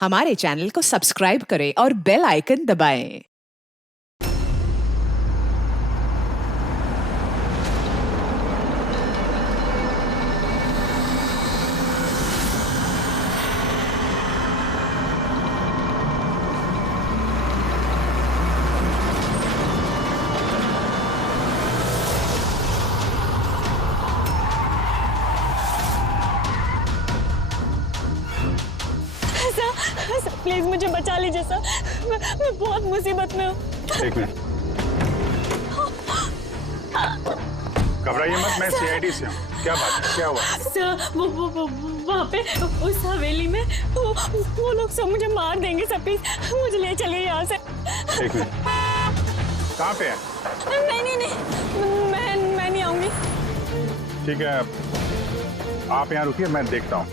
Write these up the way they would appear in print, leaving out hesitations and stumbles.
हमारे चैनल को सब्सक्राइब करें और बेल आइकन दबाएं। सर प्लीज मुझे बचा लीजिए सर। मैं बहुत मुसीबत में हूँ। एक मिनट, घबराइए मत, मैं सीआईडी से हूँ। क्या बात है, क्या हुआ? सर वो वहाँ पे उस हवेली में वो लोग सब मुझे मार देंगे सर, प्लीज मुझे ले चलिए यहाँ से। एक मिनट, कहाँ पे है? नहीं मैं नहीं आऊंगी। ठीक है, आप यहाँ रुकिए, मैं देखता हूँ।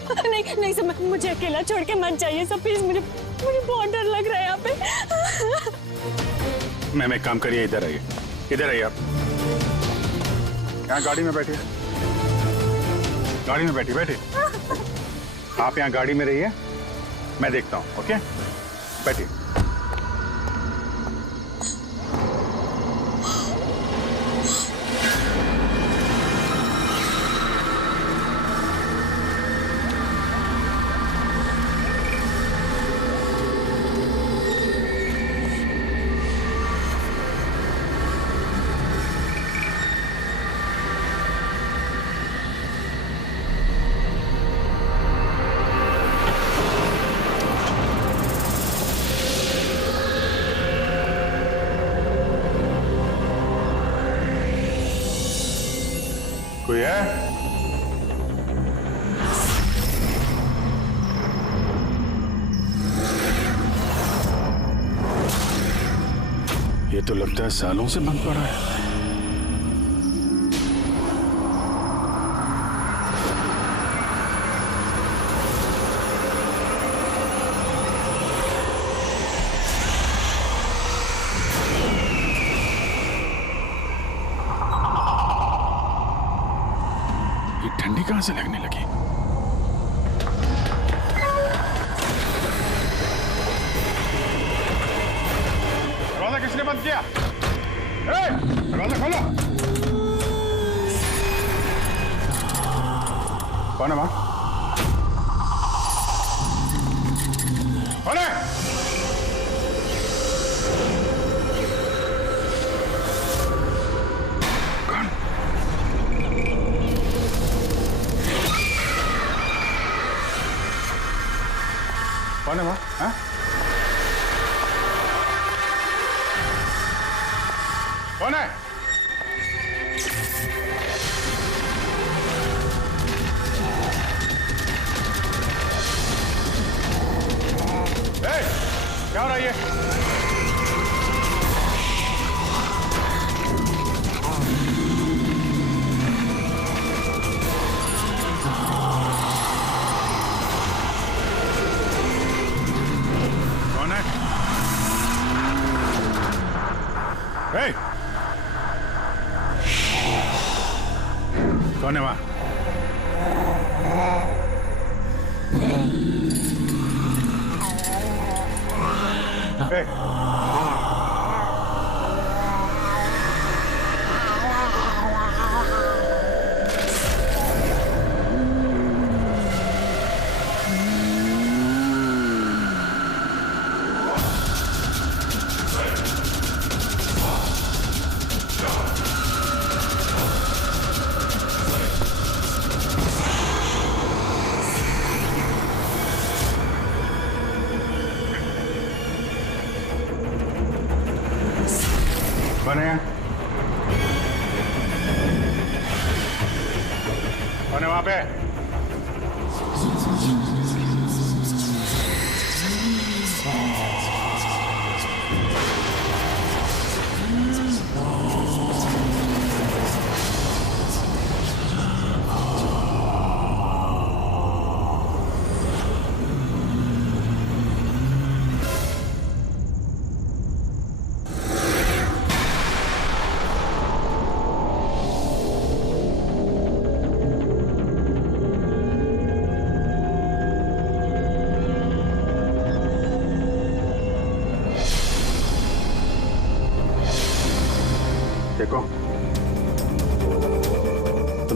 नहीं सर, मुझे अकेला छोड़ के मत जाइए सर, प्लीज मुझे बहुत डर लग रहा है यहाँ पे। मैम एक काम करिए, इधर आइए, इधर आइए आप। यहाँ गाड़ी में बैठिए, गाड़ी में बैठिए। आप यहाँ गाड़ी में रहिए, मैं देखता हूँ। ओके, बैठिए। कोई है? ये तो लगता है सालों से बंद पड़ा है। ये ठंडी कहां से लगने लगी? दरवाजा किसने बंद किया? दरवाजा खोलो। कौन है वहां? कौन है? कौन है वहां? हाँ? कौन है? क्या हो रहा है ये? कौन है? कौन है वहां? कौन है? कौन है वहां पे?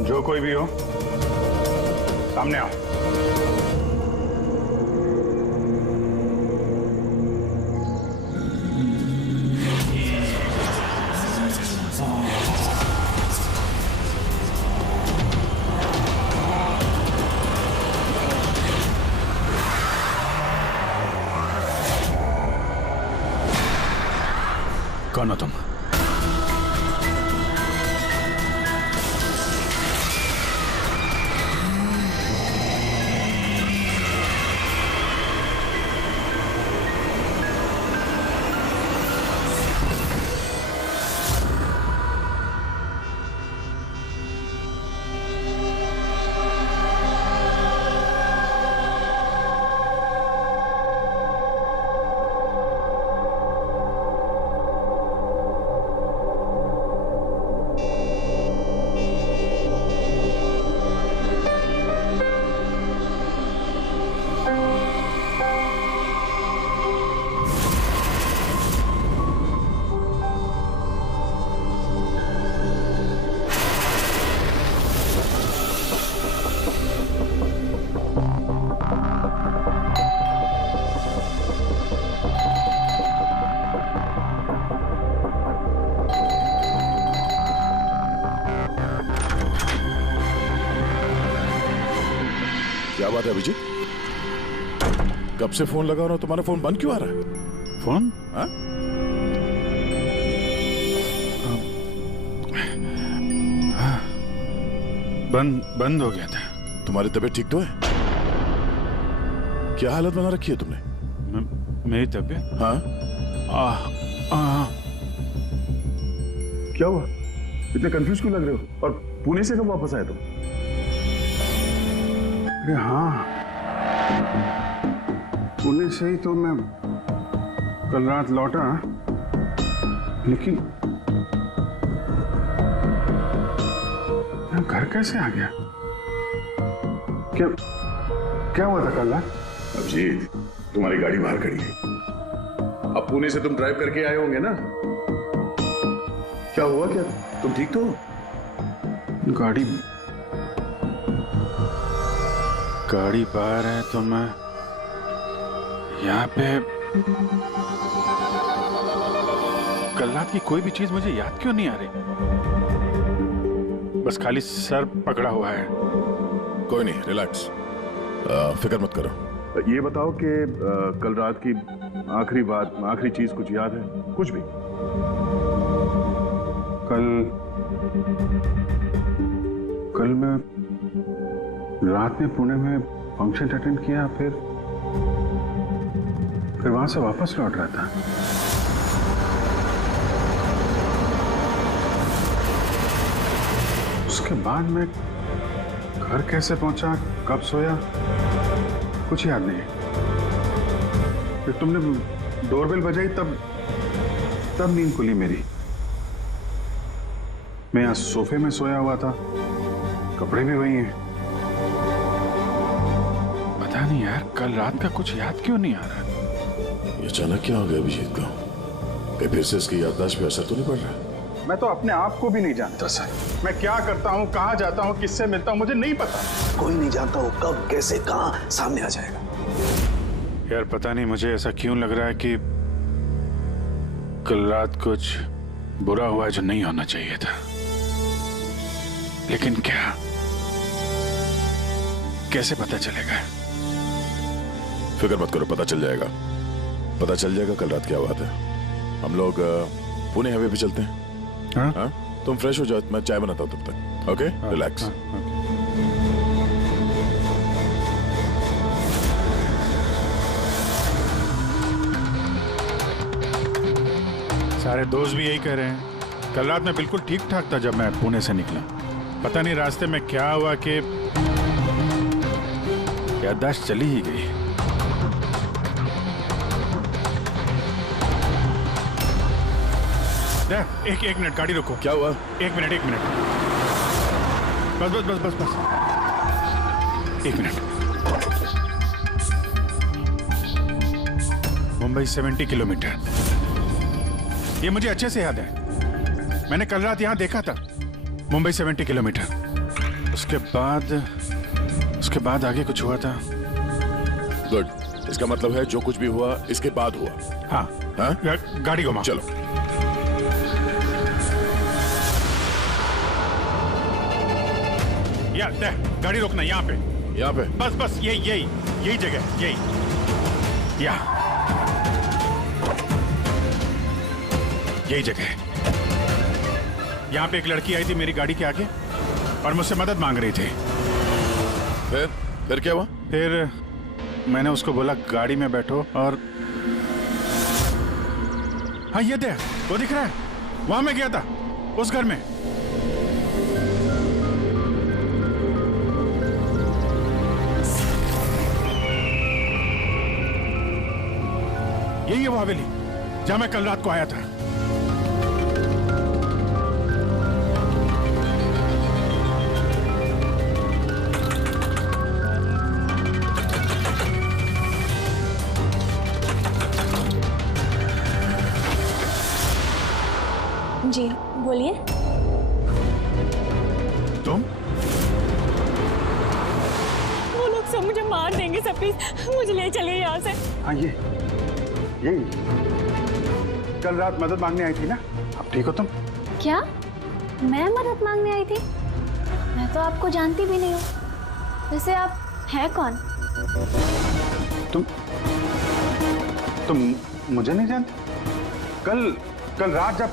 जो कोई भी हो, सामने आओ। कौन हो तुम? क्या बात है अभिजीत? कब से फोन लगा रहा हूं, तुम्हारा फोन बंद क्यों आ रहा है? फोन? हाँ? बंद हो गया था। तुम्हारी तबीयत ठीक तो है? क्या हालत बना रखी है तुमने? मेरी तबीयत? हाँ? क्या हुआ? इतने कंफ्यूज क्यों लग रहे हो? और पुणे से कब वापस आए तुम? अरे हाँ, पुणे से ही तो मैं कल रात लौटा, लेकिन मैं घर कैसे आ गया? क्या हुआ था कल रात? अभिजीत, तुम्हारी गाड़ी बाहर खड़ी है। अब पुणे से तुम ड्राइव करके आए होंगे ना? क्या हुआ? क्या तुम ठीक तो हो? गाड़ी बाहर है तो मैं यहाँ पे। कल रात की कोई भी चीज मुझे याद क्यों नहीं आ रही? बस खाली सर पकड़ा हुआ है। कोई नहीं, रिलैक्स, फिक्र मत करो। ये बताओ कि कल रात की आखिरी बात, आखिरी चीज कुछ याद है? कुछ भी? कल मैं रात में पुणे में फंक्शन अटेंड किया, फिर वहां से वापस लौट रहा था। उसके बाद मैं घर कैसे पहुंचा, कब सोया, कुछ याद नहीं। फिर तुमने डोरबेल बजाई, तब नींद खुली मेरी। मैं यहाँ सोफे में सोया हुआ था, कपड़े भी वही हैं। पता नहीं यार, कल रात का कुछ याद क्यों नहीं आ रहा? ये अचानक क्या हो गया अभिजीत को? कहीं फिर से इसकी याददाश्त पे असर तो नहीं पड़ रहा? मैं तो अपने आप को भी नहीं जानता सर। मैं क्या करता हूँ, कहाँ जाता हूँ, किससे मिलता हूँ, मुझे नहीं पता। कोई नहीं जानता वो कब, कैसे, कहाँ सामने आ जाएगा। यार पता नहीं मुझे ऐसा क्यों लग रहा है कि कल रात कुछ बुरा हुआ है जो नहीं होना चाहिए था। लेकिन क्या, कैसे पता चलेगा? फिक्र मत करो, पता चल जाएगा। पता चल जाएगा कल रात क्या बात है। हम लोग पुणे हाईवे पे चलते हैं। हाँ? हाँ? तुम फ्रेश हो जाओ, मैं चाय बनाता हूँ तब तक। Okay, relax. सारे दोस्त भी यही कह रहे हैं। कल रात में बिल्कुल ठीक ठाक था जब मैं पुणे से निकला। पता नहीं रास्ते में क्या हुआ कि याददाश्त चली ही गई। एक मिनट, गाड़ी रोको। क्या हुआ? एक मिनट। बस। एक मिनट। मुंबई 70 किलोमीटर, ये मुझे अच्छे से याद है। मैंने कल रात यहां देखा था। मुंबई 70 किलोमीटर। उसके बाद आगे कुछ हुआ था। गुड, इसका मतलब है जो कुछ भी हुआ इसके बाद हुआ। हाँ हाँ? गाड़ी घुमा। चलो। गाड़ी रोकना यहाँ पे। यहाँ पे? बस यही जगह, यही जगह। यहाँ पे एक लड़की आई थी मेरी गाड़ी के आगे और मुझसे मदद मांग रही थी। फिर क्या हुआ? फिर मैंने उसको बोला गाड़ी में बैठो और हाँ ये देख, वो दिख रहा है, वहां मैं गया था उस घर में। यही है वो हवेली जहां मैं कल रात को आया था। जी बोलिए। तुम? वो लोग सब मुझे मार देंगे सर, प्लीज मुझे ले चलिए यहाँ से। हाँ यही कल रात मदद मांगने आई थी ना, अब ठीक हो तुम? क्या मैं मदद मांगने आई थी? मैं तो आपको जानती भी नहीं हूँ। वैसे आप हैं कौन? तुम मुझे नहीं जानते? कल रात जब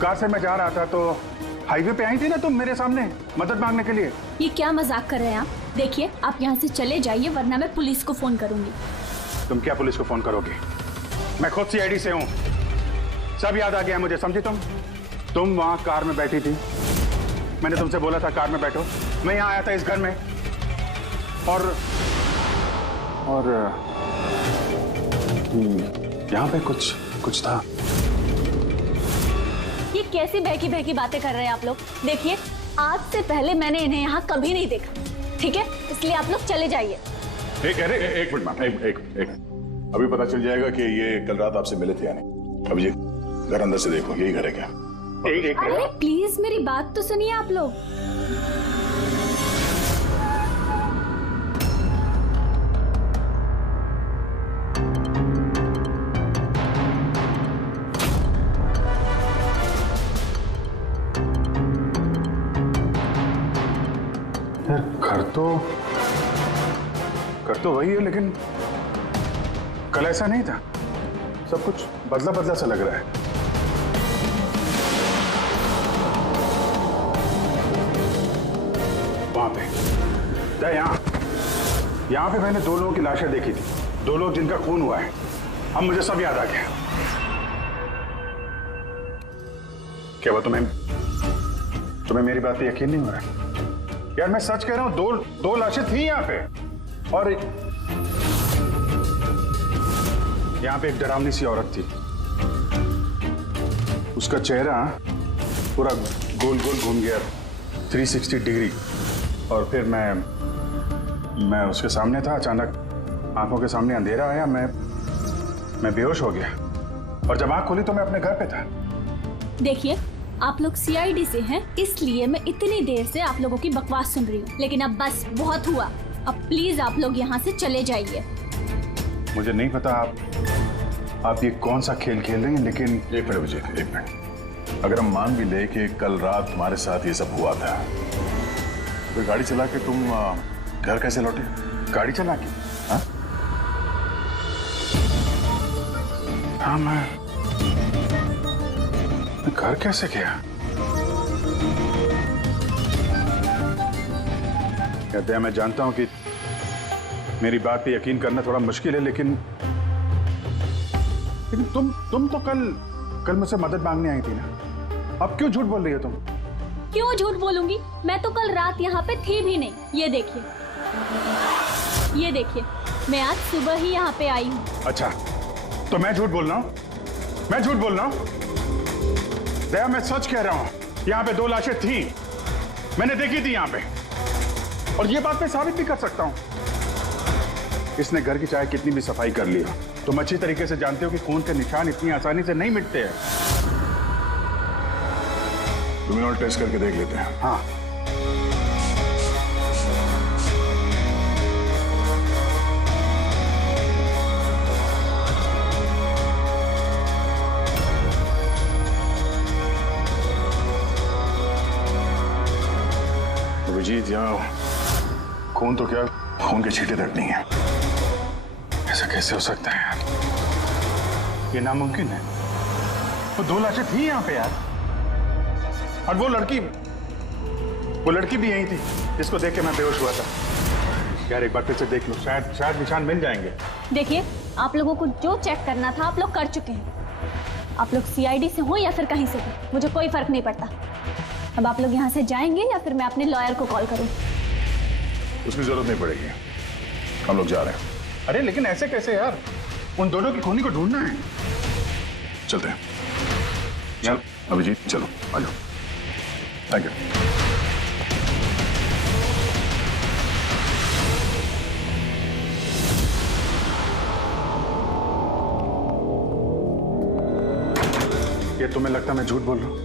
कार से मैं जा रहा था तो हाईवे पे आई थी ना तुम मेरे सामने मदद मांगने के लिए। ये क्या मजाक कर रहे हैं आप? देखिए आप यहाँ से चले जाइए वरना मैं पुलिस को फोन करूंगी। तुम क्या पुलिस को फोन करोगे? मैं खुद सीआईडी से हूँ, सब याद आ गया मुझे, समझी तुम वहां कार में बैठी थी, मैंने तुमसे बोला था कार में बैठो, मैं यहाँ आया था इस घर में और यहाँ पे कुछ था। ये कैसी बहकी बातें कर रहे हैं आप लोग? देखिए आज से पहले मैंने इन्हें यहाँ कभी नहीं देखा, ठीक है? इसलिए आप लोग चले जाइए। एक मिनट मैम, एक अभी पता चल जाएगा कि ये कल रात आपसे मिले थे या नहीं। अब ये घर अंदर से देखो, यही घर है क्या? अरे प्लीज मेरी बात तो सुनिए आप लोग। यार घर तो वही है, लेकिन कल ऐसा नहीं था, सब कुछ बदला सा लग रहा है। वहां पे यहाँ पे मैंने 2 लोगों की लाशें देखी थी, 2 लोग जिनका खून हुआ है। अब मुझे सब याद आ गया। क्या वो तुम्हें मेरी बात पे यकीन नहीं हो रहा? यार मैं सच कह रहा हूं, 2 लाशें थी यहाँ पे और यहाँ पे एक डरावनी सी औरत थी, उसका चेहरा पूरा गोल घूम गया 360 डिग्री और फिर मैं उसके सामने था, अचानक आंखों के सामने अंधेरा आया, मैं बेहोश हो गया और जब आंख खोली तो मैं अपने घर पे था। देखिए आप लोग सीआईडी से हैं, इसलिए मैं इतनी देर से आप लोगों की बकवास सुन रही हूँ, लेकिन अब बस बहुत हुआ। अब प्लीज आप लोग यहाँ से चले जाइए। मुझे नहीं पता आप ये कौन सा खेल खेल रही हैं, लेकिन एक मिनट विजय, एक मिनट। अगर हम मान भी ले कि कल रात तुम्हारे साथ ये सब हुआ था, तो गाड़ी चला के तुम घर कैसे लौटे? गाड़ी चला के? हाँ मैं घर कैसे गया? कहते हैं, मैं जानता हूं कि मेरी बात पे यकीन करना थोड़ा मुश्किल है, लेकिन तुम तो कल मुझसे मदद मांगने आई थी ना, अब क्यों झूठ बोल रही हो तुम? क्यों झूठ बोलूंगी? मैं तो कल रात यहाँ पे थी भी नहीं। ये देखिए मैं आज सुबह ही यहाँ पे आई हूँ। अच्छा तो मैं झूठ बोल रहा हूँ? दया मैं सच कह रहा हूँ, यहाँ पे 2 लाशें थी, मैंने देखी थी यहाँ पे, और ये बात मैं साबित भी कर सकता हूँ। इसने घर की चाहे कितनी भी सफाई कर ली हो, तुम अच्छी तरीके से जानते हो कि खून के निशान इतनी आसानी से नहीं मिटते हैं। तुम्हें और टेस्ट करके देख लेते हैं। हाँ यहाँ खून तो क्या, खून के छींटे तक नहीं है। ऐसा कैसे हो सकता है यार? ये नामुमकिन है। वो 2 लाशें थी यहाँ पे यार, और वो लड़की भी यही थी जिसको देख के मैं बेहोश हुआ था। यार एक बार फिर से देख लो, शायद निशान मिल जाएंगे। देखिए, आप लोगों को जो चेक करना था आप लोग कर चुके हैं। आप लोग सीआईडी से हो या फिर कहीं से हो, मुझे कोई फर्क नहीं पड़ता। अब आप लोग यहाँ से जाएंगे या फिर मैं अपने लॉयर को कॉल करूँ? उसकी जरूरत नहीं पड़ेगी, हम लोग जा रहे हैं। अरे लेकिन ऐसे कैसे यार? उन दोनों की खूनी को ढूंढना है। चलते हैं। चल अभिजीत, चलो आ जाओ। Thank you. ये तुम्हें लगता मैं झूठ बोल रहा हूँ?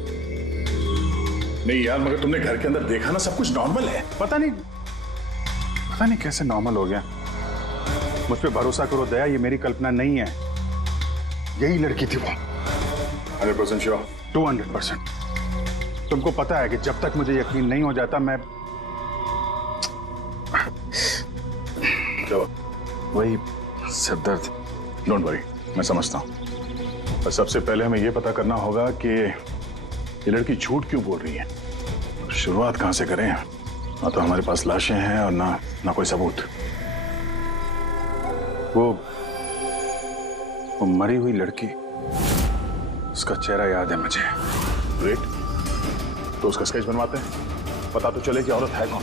नहीं यार, मगर तुमने घर के अंदर देखा ना, सब कुछ नॉर्मल है। पता नहीं कैसे नॉर्मल हो गया। मुझ पे भरोसा करो दया, ये मेरी कल्पना नहीं है। यही लड़की थी वो। 100% श्योर? 200%। तुमको पता है कि जब तक मुझे यकीन नहीं हो जाता मैं क्या? वही सिर दर्द। डोंट वरी, मैं समझता हूँ। पर सबसे पहले हमें यह पता करना होगा कि ये लड़की झूठ क्यों बोल रही है। शुरुआत कहां से करें? ना तो हमारे पास लाशें हैं और ना कोई सबूत। वो मरी हुई लड़की, उसका चेहरा याद है मुझे। ग्रेट, तो उसका स्केच बनवाते हैं, पता तो चले कि औरत है कौन।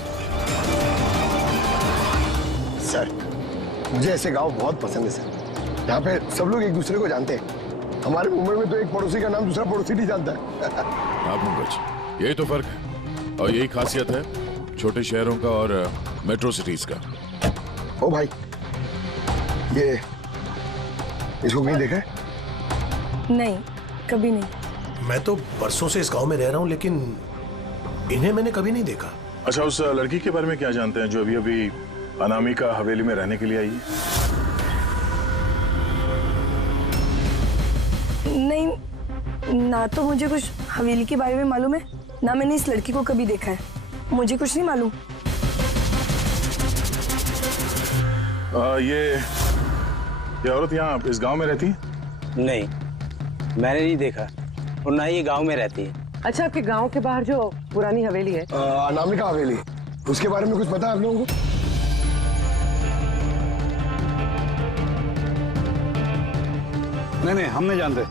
सर, मुझे ऐसे गांव बहुत पसंद है सर। यहाँ पे सब लोग एक दूसरे को जानते हैं। हमारे मुंबई में तो एक पड़ोसी का नाम दूसरा पड़ोसी नहीं जानता है। हाँ पंकज, यही तो फर्क है और यही खासियत है छोटे शहरों का और मेट्रो सिटीज का। ओ भाई, ये इसको कहीं देखा है? नहीं, कभी नहीं। मैं तो बरसों से इस गांव में रह रहा हूं, लेकिन इन्हें मैंने कभी नहीं देखा। अच्छा, उस लड़की के बारे में क्या जानते हैं जो अभी अभी अनामिका हवेली में रहने के लिए आई है? नहीं, ना तो मुझे कुछ हवेली के बारे में मालूम है, ना मैंने इस लड़की को कभी देखा है। मुझे कुछ नहीं मालूम। ये औरत यहाँ इस गांव में रहती है? नहीं, मैंने नहीं देखा और ना ही ये गांव में रहती है। अच्छा, आपके गांव के बाहर जो पुरानी हवेली है, अनामिका हवेली, उसके बारे में कुछ पता है आप लोगों को? नहीं, हम नहीं जानते।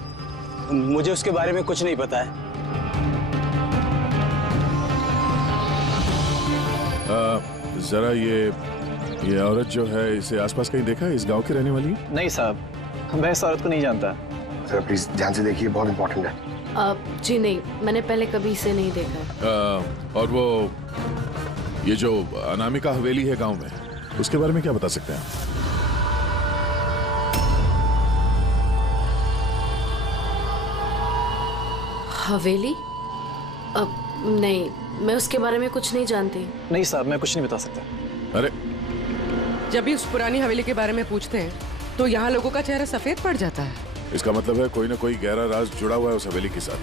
मुझे उसके बारे में कुछ नहीं पता है। जरा ये औरत जो है, इसे आसपास कहीं देखा है? इस गांव की रहने वाली है? नहीं साहब, मैं इस औरत को नहीं जानता। सर प्लीज ध्यान से देखिए, बहुत इंपॉर्टेंट है। जी नहीं, मैंने पहले कभी इसे नहीं देखा। और वो ये जो अनामिका हवेली है गांव में, उसके बारे में क्या बता सकते हैं आप? हवेली? नहीं, मैं उसके बारे में कुछ नहीं जानती। नहीं साहब, मैं कुछ नहीं बता सकता। अरे, जब भी उस पुरानी हवेली के बारे में पूछते हैं तो यहाँ लोगों का चेहरा सफेद पड़ जाता है। इसका मतलब है कोई ना कोई गहरा राज जुड़ा हुआ है उस हवेली के साथ।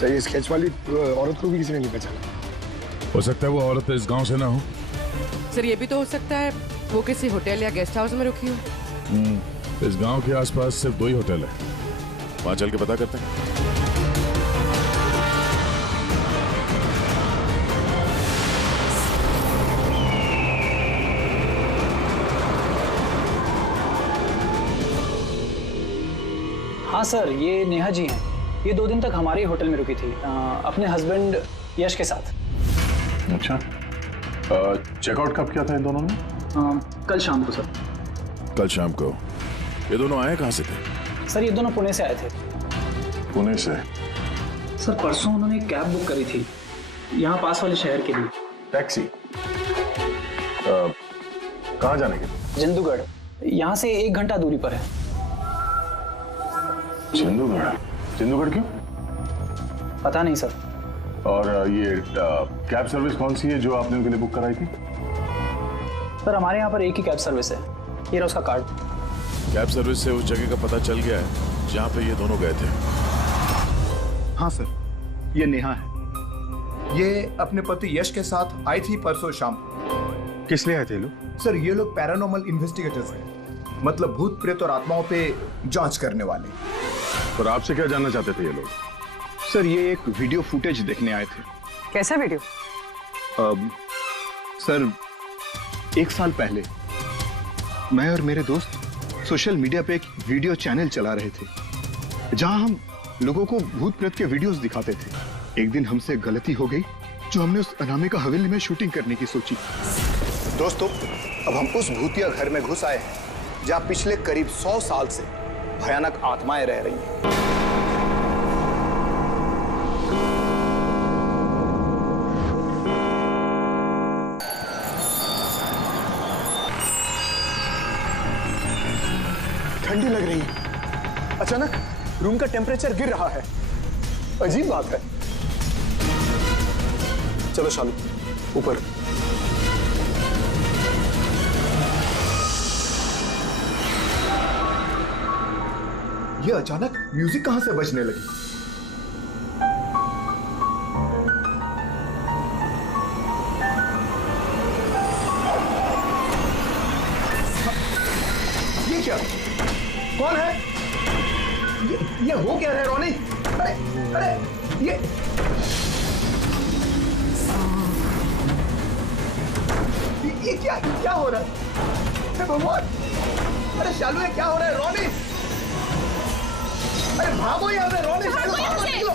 सर, ये स्केच वाली औरत को भी किसी ने नहीं पहचाना। हो सकता है वो औरत इस गांव से ना हो। सर, ये भी तो हो सकता है वो किसी होटल या गेस्ट हाउस में रुकी हो। इस गांव के आसपास सिर्फ 2 ही होटल है। वहां चल के पता करते हैं। हाँ सर, ये नेहा जी हैं। ये 2 दिन तक हमारे होटल में रुकी थी, अपने हस्बैंड यश के साथ। अच्छा, चेकआउट कब किया था इन दोनों ने? कल शाम को सर। कल शाम को? ये दोनों आए कहाँ से थे? सर, ये दोनों पुणे से आए थे। पुणे से? सर, परसों उन्होंने एक कैब बुक करी थी यहाँ पास वाले शहर के लिए। टैक्सी? कहाँ जाने के लिए? जंदूगढ़, यहाँ से 1 घंटा दूरी पर है। जंदूगढ़? जंदूगढ़ क्यों? पता नहीं सर। और ये कैब सर्विस कौन सी है जो आपने उनके लिए बुक कराई थी? सर, हमारे यहाँ पर एक ही कैब सर्विस है। ये रहा उसका कार्ड। कैब सर्विस से उस जगह का पता चल गया है जहाँ पे ये दोनों गए थे? हाँ सर, ये नेहा है। ये अपने पति यश के साथ आई थी परसों शाम। किस लिए आए थे लोग? सर ये लोग पैरानॉर्मल इन्वेस्टिगेटर्स हैं, मतलब भूत प्रेत और आत्माओं पे जांच करने वाले। और आपसे क्या जानना चाहते थे ये लोग? सर ये एक वीडियो फुटेज देखने आए थे। कैसा वीडियो? सर 1 साल पहले मैं और मेरे दोस्त सोशल मीडिया पे एक वीडियो चैनल चला रहे थे जहां हम लोगों को भूत प्रेत के वीडियोस दिखाते थे। एक दिन हमसे गलती हो गई जो हमने उस अनामिका हवेली में शूटिंग करने की सोची। दोस्तों अब हम उस भूतिया घर में घुस आए हैं जहां पिछले करीब 100 साल से भयानक आत्माएं रह रही हैं। ठंडी लग रही है। अचानक रूम का टेम्परेचर गिर रहा है। अजीब बात है। चलो शालू ऊपर। ये अचानक म्यूजिक कहां से बजने लगी? ये क्या? कौन है? ये हो क्या रहा है रोनी? अरे अरे ये क्या हो रहा है? हे भगवान! अरे शालू ये क्या हो रहा है? रोनी अरे भागो यहाँ से! रोनी शालू भागो! निकलो!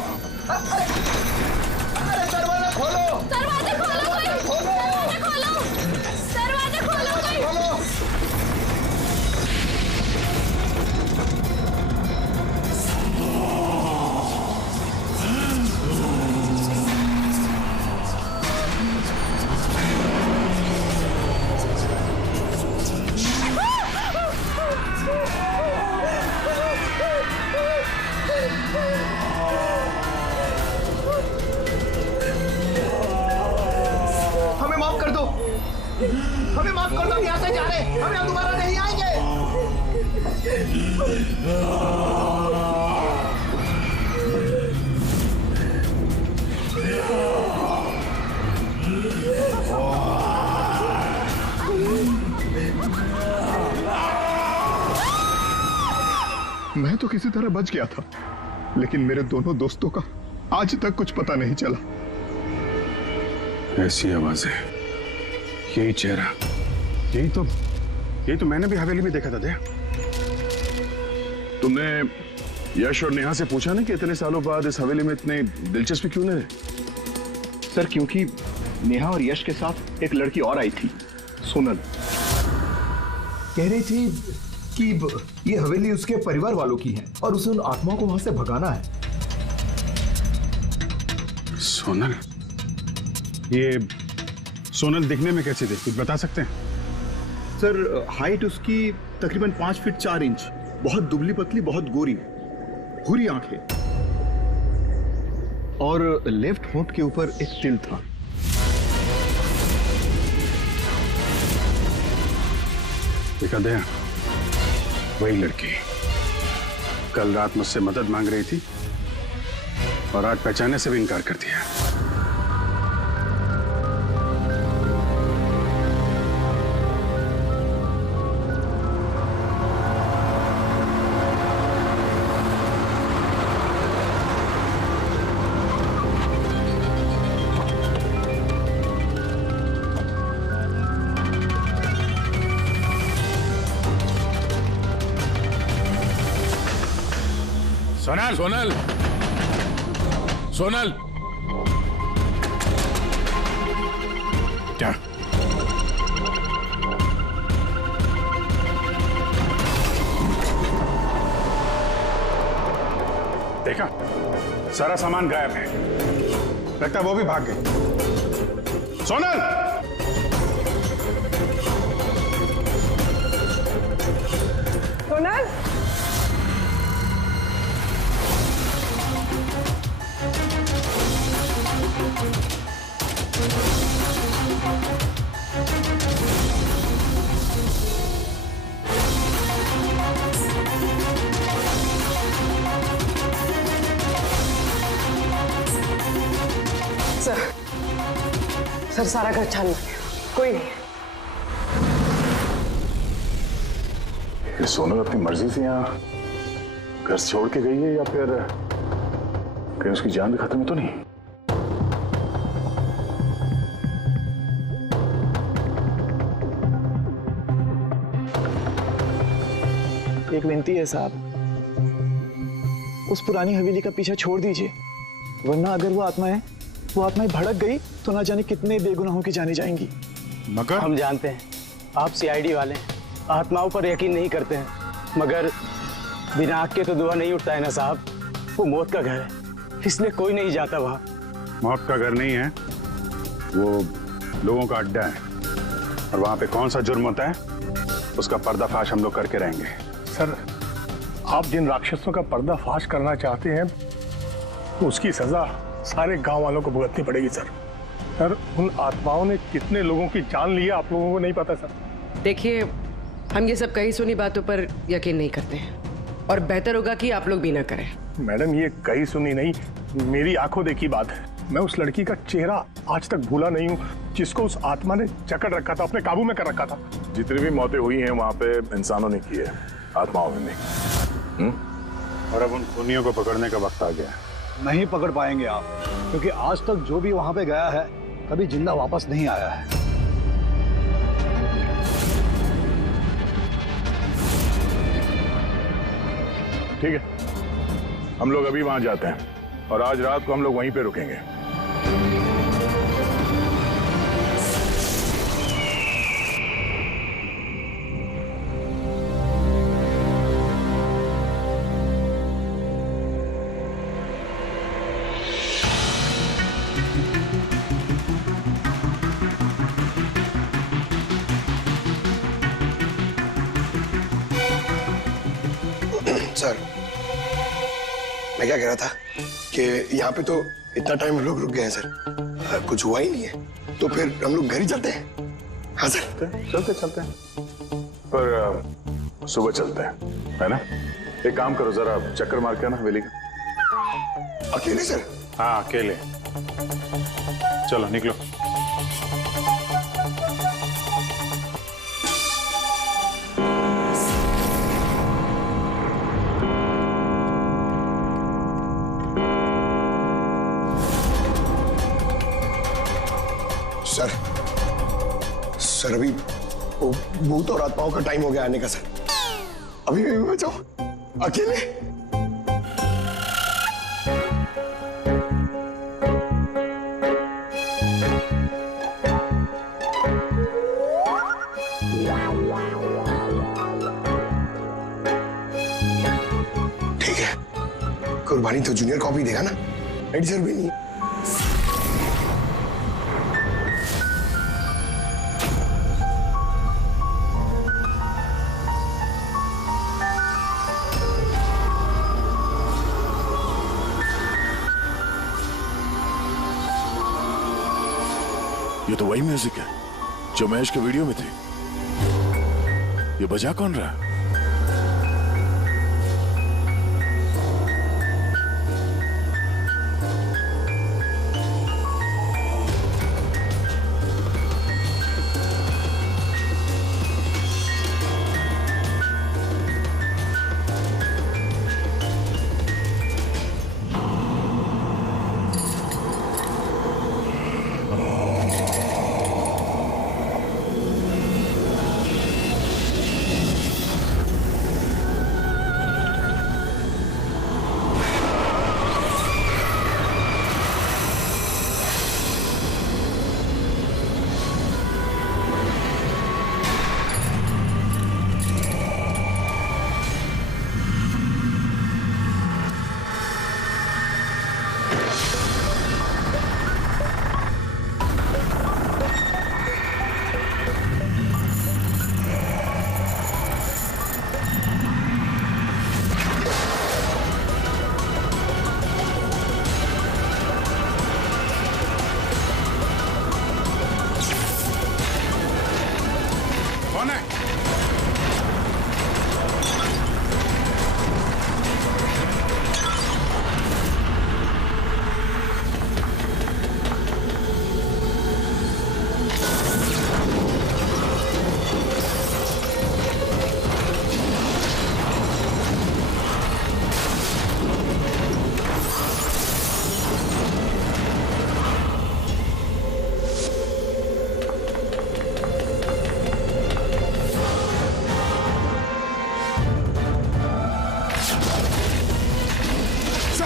अरे दरवाजा खोलो! दरवाजा खोलो! दरवाजा खोलो! दरवाजा खोलो! हमें माफ कर दो! हमें माफ कर दो! हम यहाँ से जा रहे हैं। हम यहाँ दोबारा नहीं आएंगे। मैं तो किसी तरह बच गया था, लेकिन मेरे दोनों दोस्तों का आज तक कुछ पता नहीं चला। ऐसी आवाजें, यही चेहरा, यही तो मैंने भी हवेली में देखा था। दया, तुमने यश और नेहा से पूछा ना कि इतने सालों बाद इस हवेली में इतने दिलचस्पी क्यों ले रहे? सर क्योंकि नेहा और यश के साथ एक लड़की और आई थी, सोनल। कह रही थी कि ये हवेली उसके परिवार वालों की है और उसे उन आत्माओं को वहां से भगाना है। सोनल? ये सोनल दिखने में कैसी थी, कुछ बता सकते हैं? सर हाइट उसकी तकरीबन 5 फीट 4 इंच, बहुत दुबली पतली, बहुत गोरी, भूरी आंखें और लेफ्ट होंठ के ऊपर एक तिल था। देखा दया, वही लड़की कल रात मुझसे मदद मांग रही थी और आज पहचानने से भी इनकार कर दिया। सोनल! सोनल! सोनल! क्या? देखा, सारा सामान गायब है। लगता है वो भी भाग गई। सोनल! सोनल! सर सारा घर छान कोई नहीं। ये सोनू अपनी मर्जी से यहाँ घर छोड़ के गई है या फिर कहीं उसकी जान भी खत्म है तो नहीं? एक विनती है साहब, उस पुरानी हवेली का पीछा छोड़ दीजिए, वरना अगर वो आत्माएं भड़क गई तो ना जाने कितने बेगुनाहों की जाने जाएंगी। मगर हम जानते हैं आप सीआईडी वाले आत्माओं पर यकीन नहीं करते हैं, मगर बिना आग के तो धुआं नहीं उठता है ना साहब। वो मौत का घर है, इसलिए कोई नहीं जाता वहां। मौत का घर नहीं है, वो लोगों का अड्डा है, और वहां पे कौन सा जुर्म होता है उसका पर्दाफाश हम लोग करके रहेंगे। सर, आप जिन राक्षसों का पर्दाफाश करना चाहते हैं तो उसकी सजा सारे गांव वालों को भुगतनी पड़ेगी सर। सर, उन आत्माओं ने कितने लोगों की जान ली है आप लोगों को नहीं पता सर। देखिए, हम ये सब कही सुनी बातों पर यकीन नहीं करते हैं, और बेहतर होगा कि आप लोग भी ना करें। मैडम, ये कही सुनी नहीं, मेरी आंखों देखी बात है। मैं उस लड़की का चेहरा आज तक भूला नहीं हूँ, जिसको उस आत्मा ने जकड़ रखा था, अपने काबू में कर रखा था। जितनी भी मौतें हुई हैं वहां पे इंसानों ने की है, आत्माओं ने नहीं। और अब उन खूनियों को पकड़ने का वक्त आ गया है। नहीं पकड़ पाएंगे आप, क्योंकि आज तक जो भी वहां पे गया है कभी जिंदा वापस नहीं आया है। ठीक है, हम लोग अभी वहां जाते हैं और आज रात को हम लोग वहीं पे रुकेंगे। सर, मैं क्या कह रहा था कि यहाँ पे तो इतना टाइम लोग रुक गए हैं सर, कुछ हुआ ही नहीं है, तो फिर हम लोग घर ही चलते हैं। हाँ सर, चलते हैं, पर सुबह चलते हैं, है ना? एक काम करो, जरा चक्कर मार के आना हवेली का। अकेले सर? हाँ, अकेले। चलो निकलो। सर, अभी भूत और आत्माओं का टाइम हो गया आने का सर। अभी भी बचाओ, अकेले। ठीक है, कुर्बानी तो जूनियर कॉपी देगा ना, एडिटर भी नहीं। ये तो वही म्यूजिक है जो महेश के वीडियो में थी। ये बजा कौन रहा है?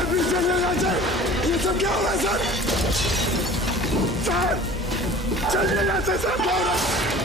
प्लीज चलिए सर, ये सब क्या हो रहा है सर? सर चलिए यहाँ से सर, क्या हो रहा है?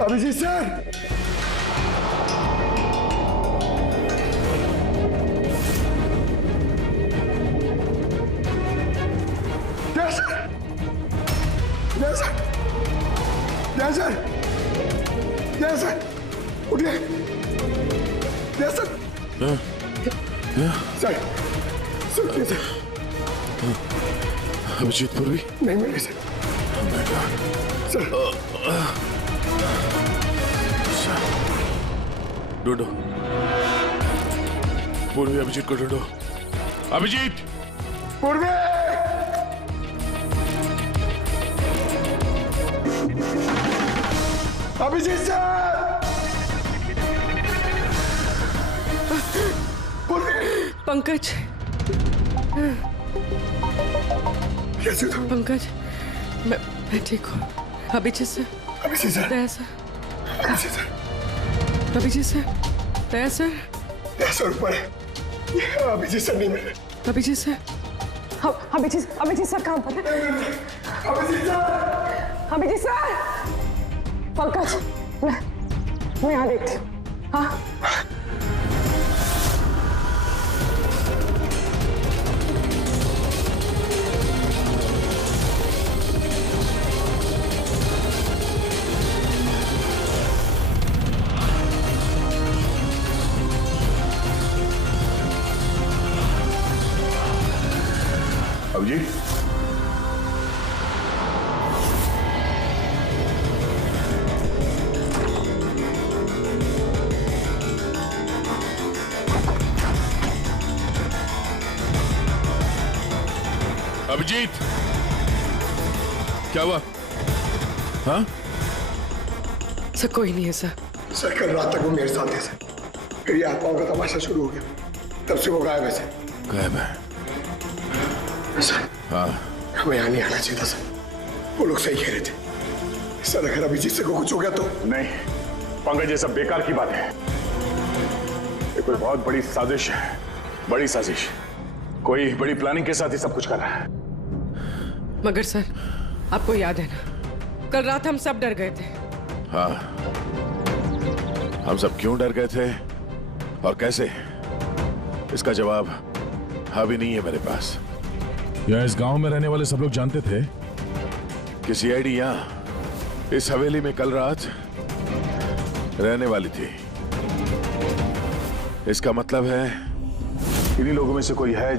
अभिजीत सर, उठिए सर, सर अभिजीत पूर्वी नहीं मिले सर। ढूंढो, पूर्वी अभिजीत को ढूंढो। अभिजीत, पूर्वी, अभिजीत सर, पंकज, कैसे हो? पंकज, मैं ठीक हूँ। Abhijeet sir, Abhijit sir, Daya sir, Abhijit sir, Abhijit sir, Daya sir, ऊपर है। अभिजीत सर नहीं मिले। अभिजीत सर, अभिजीत सर कहाँ पर है? अभिजीत सर, अभिजीत सर, पंकज, मैं यहाँ देखती हूँ। हाँ, अभिजीत, अभिजीत, क्या हुआ? हाँ? सर कोई नहीं है सर। सर कल रात तक वो मेरे साथ थे सर, फिर ये आत्माओं का तमाशा शुरू हो गया, तब से वो गायब है सर। गायब है? सर, हाँ, हमें यहाँ नहीं आना चाहिए था सर, वो लोग सही कह रहे थे। सर अगर अभिजीत से को कुछ हो गया तो? नहीं पंकज, ये सब बेकार की बात है। ये कोई बहुत बड़ी साजिश है, बड़ी साजिश। कोई बड़ी प्लानिंग के साथ ही सब कुछ कर रहा है। मगर सर, आपको याद है ना, कल रात हम सब डर गए थे। हाँ, हम सब क्यों डर गए थे और कैसे, इसका जवाब अभी नहीं है मेरे पास। या इस गांव में रहने वाले सब लोग जानते थे कि सीआईडी यहां इस हवेली में कल रात रहने वाली थी। इसका मतलब है इन्हीं लोगों में से कोई है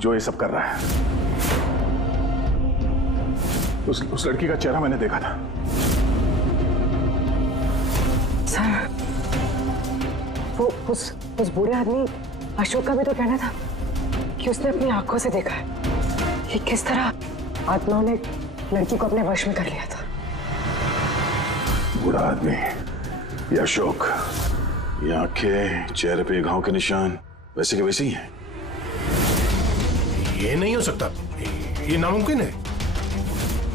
जो ये सब कर रहा है। उस लड़की का चेहरा मैंने देखा था। सर, वो उस बूढ़े आदमी अशोक का भी तो कहना था कि उसने अपनी आंखों से देखा है कि किस तरह आत्माओं ने लड़की को अपने वश में कर लिया था। बूढ़ा आदमी, ये अशोक, ये आंखें, चेहरे पे घाव के निशान वैसे के वैसे ही हैं। ये नहीं हो सकता, ये नामुमकिन है।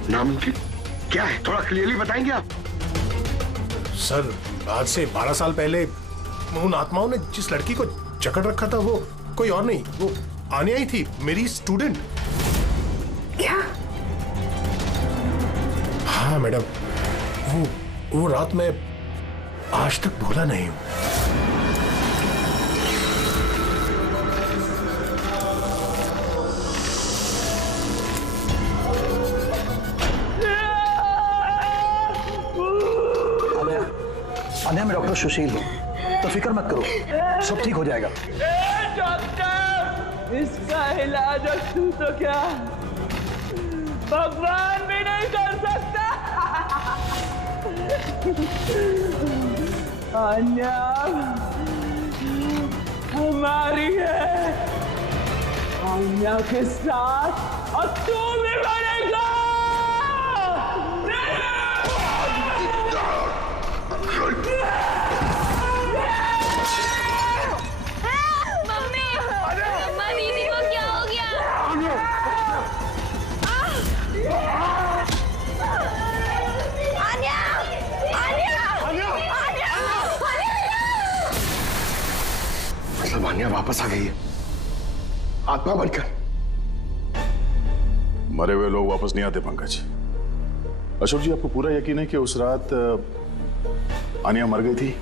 नामुमकिन क्या है, थोड़ा क्लियरली बताएंगे आप? सर, आज से 12 साल पहले उन आत्माओं ने जिस लड़की को जकड़ रखा था वो कोई और नहीं, वो आनिया ही थी, मेरी स्टूडेंट। क्या? हाँ मैडम, वो रात मैं आज तक भूला नहीं हूं। आनिया, मैं डॉक्टर सुशील हूँ, तो फिक्र मत करो, सब ठीक हो जाएगा। डॉक्टर, इसका इलाज तू तो क्या भगवान भी नहीं कर सकता। आन्या हमारी है, आन्या के साथ और तू भी मरेगा। मम्मा दीदी को क्या हो गया? मतलब आन्या वापस आ गई है आत्मा बनकर। मरे हुए लोग वापस नहीं आते पंकज। अशोक जी, आपको पूरा यकीन है कि उस रात आनिया मर गई थी?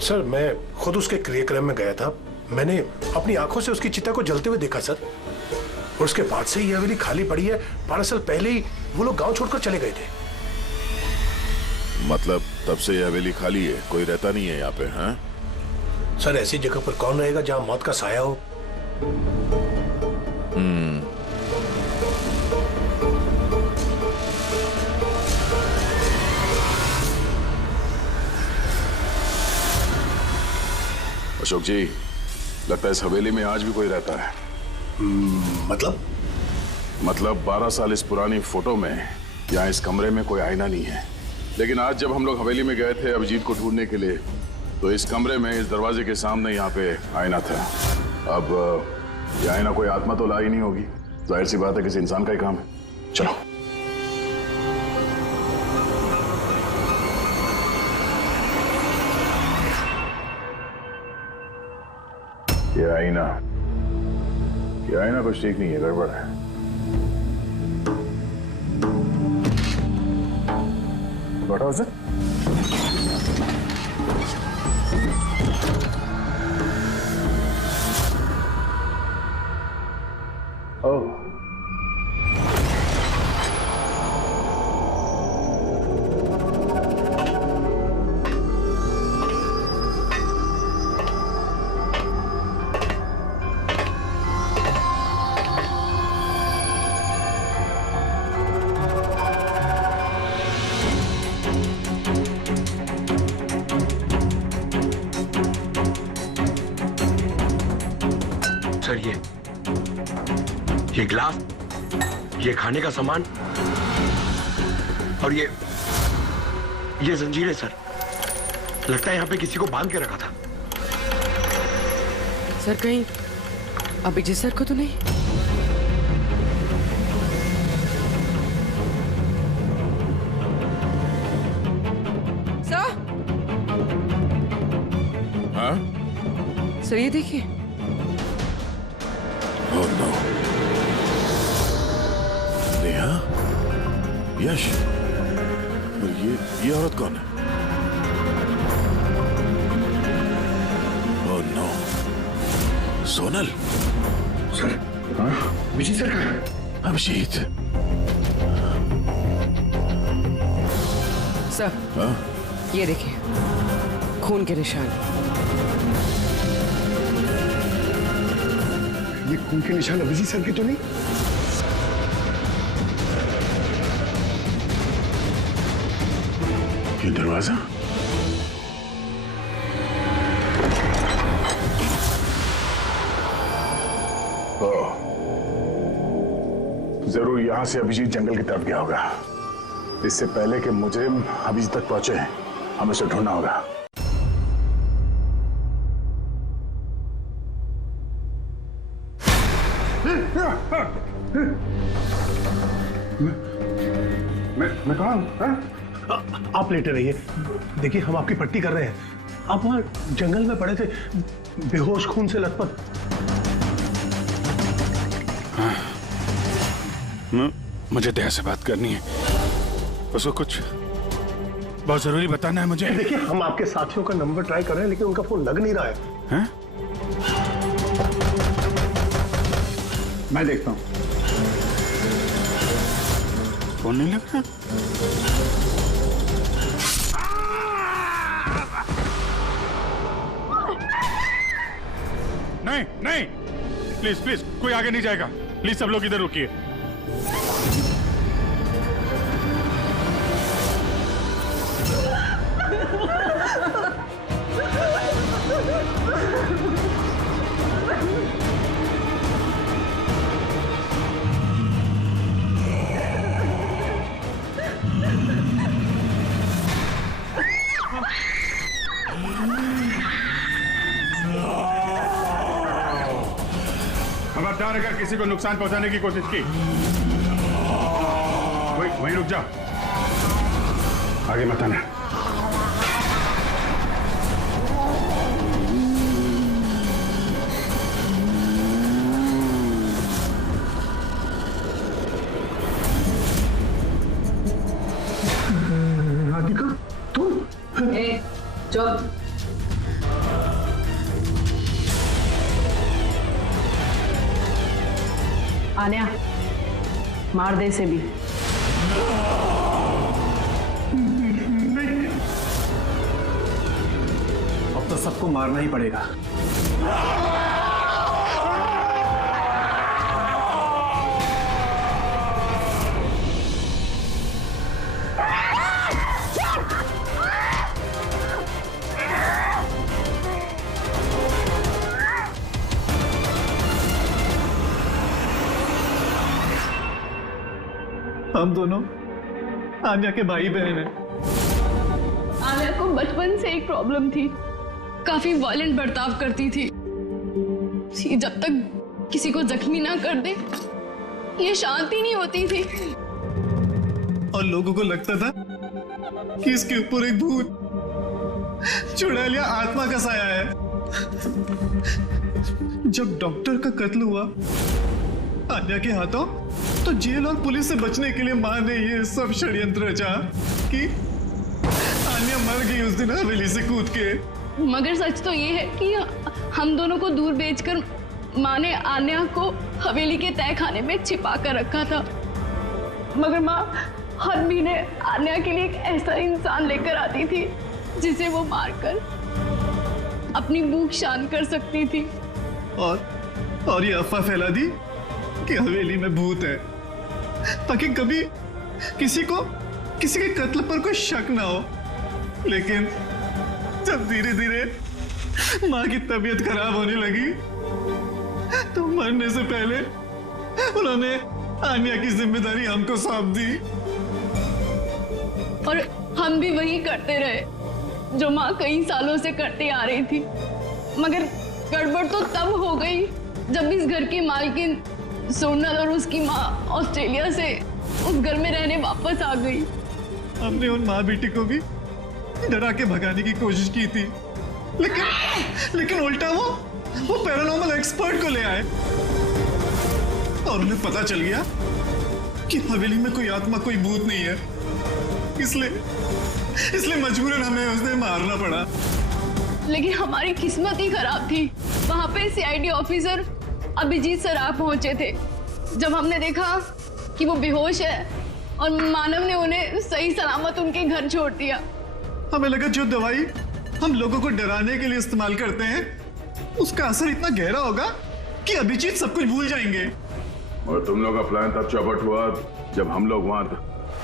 सर, मैं खुद उसके क्रियाक्रम में गया था, मैंने अपनी आंखों से उसकी चिता को जलते हुए देखा सर। और उसके बाद से ये हवेली खाली पड़ी है। 12 साल पहले ही वो लोग गांव छोड़कर चले गए थे। मतलब तब से ये हवेली खाली है, कोई रहता नहीं है यहाँ पे? हाँ सर, ऐसी जगह पर कौन रहेगा जहां मौत का साया हो? अशोक जी, लगता है इस हवेली में आज भी कोई रहता है। मतलब 12 साल इस पुरानी फोटो में यहाँ इस कमरे में कोई आईना नहीं है, लेकिन आज जब हम लोग हवेली में गए थे अभिजीत को ढूंढने के लिए, तो इस कमरे में इस दरवाजे के सामने यहाँ पे आईना था। अब ये आईना कोई आत्मा तो ला ही नहीं होगी, जाहिर सी बात है किसी इंसान का ही काम है। चलो। ये आईना कुछ ठीक नहीं है, गड़बड़ है। What was it? Oh. Sir, ये ग्लास, ये खाने का सामान और ये जंजीरें सर, लगता है यहाँ पे किसी को बांध के रखा था। सर, कहीं अभिजीत सर को तो नहीं? सर? हाँ? सर, ये देखिए। Oh no. नेहा, यश, ये औरत कौन है? Oh no. Sonal. Sir, Abhijit sir कहाँ है? अभिजीत। सर, हाँ? ये देखिए, खून के निशान। ये खून के निशान अभिजीत सर के तो नहीं? ये दरवाजा जरूर यहां से अभिजीत जंगल की तरफ गया होगा। इससे पहले कि मुजरिम अभिजीत तक पहुंचे हमें उसे ढूंढना होगा। मैं कहाँ हूँ? आप लेटे रहिए, देखिए हम आपकी पट्टी कर रहे हैं। आप वहाँ जंगल में पड़े थे, बेहोश, खून से लथपथ। मुझे दया से बात करनी है, उसको कुछ बहुत जरूरी बताना है मुझे। देखिए हम आपके साथियों का नंबर ट्राई कर रहे हैं लेकिन उनका फोन लग नहीं रहा है। हैं? मैं देखता हूँ। फोन नहीं लग रहा? नहीं नहीं, प्लीज प्लीज कोई आगे नहीं जाएगा, प्लीज सब लोग इधर रुकिए। खबरदार अगर किसी को नुकसान पहुंचाने की कोशिश की, वहीं रुक जाओ, आगे मत आना। राधिका तुम? चुप। आन्या, मार दे इसे भी। अब तो सबको मारना ही पड़ेगा। हम दोनों आन्या के भाई बहन हैं। आन्या को बचपन से एक प्रॉब्लम थी, काफी वायलेंट बर्ताव करती थी। जब तक किसी को जख्मी ना कर दे ये शांति नहीं होती थी। और लोगों को लगता था कि इसके ऊपर एक भूत चुड़ैल या आत्मा का साया है। जब डॉक्टर का कत्ल हुआ आन्या के हाथों, तो जेल और पुलिस से बचने के लिए मां ने ये सब षड्यंत्र रचा कि आन्या मर गई उस दिन हवेली से कूद के। मगर सच तो ये है कि हम दोनों को दूर बेचकर माँ ने आन्या को हवेली के तय खाने में छिपा कर रखा था। मगर माँ हर महीने आन्या के लिए एक ऐसा इंसान लेकर आती थी जिसे वो मारकर अपनी भूख शांत कर सकती थी। और ये अफवाह फैला दी कि हवेली में भूत है, ताकि कभी किसी के कत्ल पर कोई शक ना हो। लेकिन जब धीरे धीरे माँ की तबीयत खराब होने लगी तो मरने से पहले उन्होंने आन्या की जिम्मेदारी हमको सौंप दी। और हम भी वही करते रहे जो माँ कई सालों से करती आ रही थी। मगर गड़बड़ तो तब हो गई जब इस घर की मालकिन सोनल और उसकी माँ ऑस्ट्रेलिया से उस घर में रहने वापस आ गई। हमने उन माँ बेटी को भी डरा के भगाने की कोशिश की थी, लेकिन उल्टा वो पैरानॉर्मल एक्सपर्ट को ले आए और उन्हें पता चल गया कि हवेली में कोई आत्मा, कोई भूत नहीं है। इसलिए मजबूरन हमें उसने मारना पड़ा। लेकिन हमारी किस्मत ही खराब थी। वहां पे सीआईडी ऑफिसर अभिजीत सर आ पहुंचे थे। जब हमने देखा कि वो बेहोश है और मानव ने उन्हें सही सलामत उनके घर छोड़ दिया, हमें लगा जो दवाई हम लोगों को डराने के लिए इस्तेमाल करते हैं उसका असर इतना गहरा होगा कि अभिजीत सब कुछ भूल जाएंगे। और तुम लोग का प्लान तब चौपट हुआ जब हम लोग वहां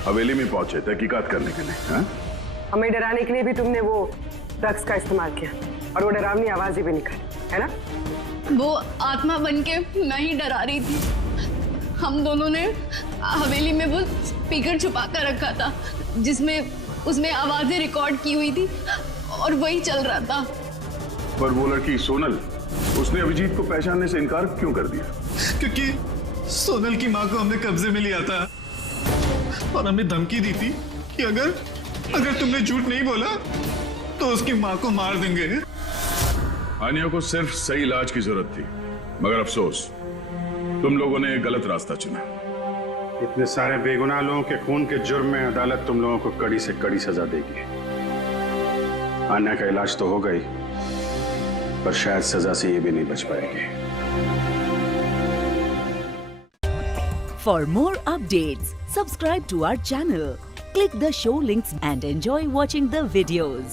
हवेली में पहुंचे तहकीकात करने के लिए। हा? हमें डराने के लिए भी तुमने वो ड्रग्स का इस्तेमाल किया और वो डरावनी आवाजें भी निकाली, है ना? वो आत्मा बन के मैं ही डरा रही थी। हम दोनों ने हवेली में वो स्पीकर छुपा कर रखा था जिसमें उसमें आवाजें रिकॉर्ड की हुई थी और वही चल रहा था। पर वो लड़की सोनल, उसने अभिजीत को पहचानने से इनकार क्यों कर दिया? क्योंकि सोनल की माँ को हमने कब्जे में लिया था और हमने धमकी दी थी कि अगर तुमने झूठ नहीं बोला तो उसकी माँ को मार देंगे। आनिया को सिर्फ सही इलाज की जरूरत थी, मगर अफसोस तुम लोगों ने गलत रास्ता चुना। इतने सारे बेगुनाह लोगों के खून के जुर्म में अदालत तुम लोगों को कड़ी से कड़ी सजा देगी। आन्या का इलाज तो हो गई, पर शायद सजा से ये भी नहीं बच पाएगी। For more updates, subscribe to our channel, click the show links and enjoy watching the videos.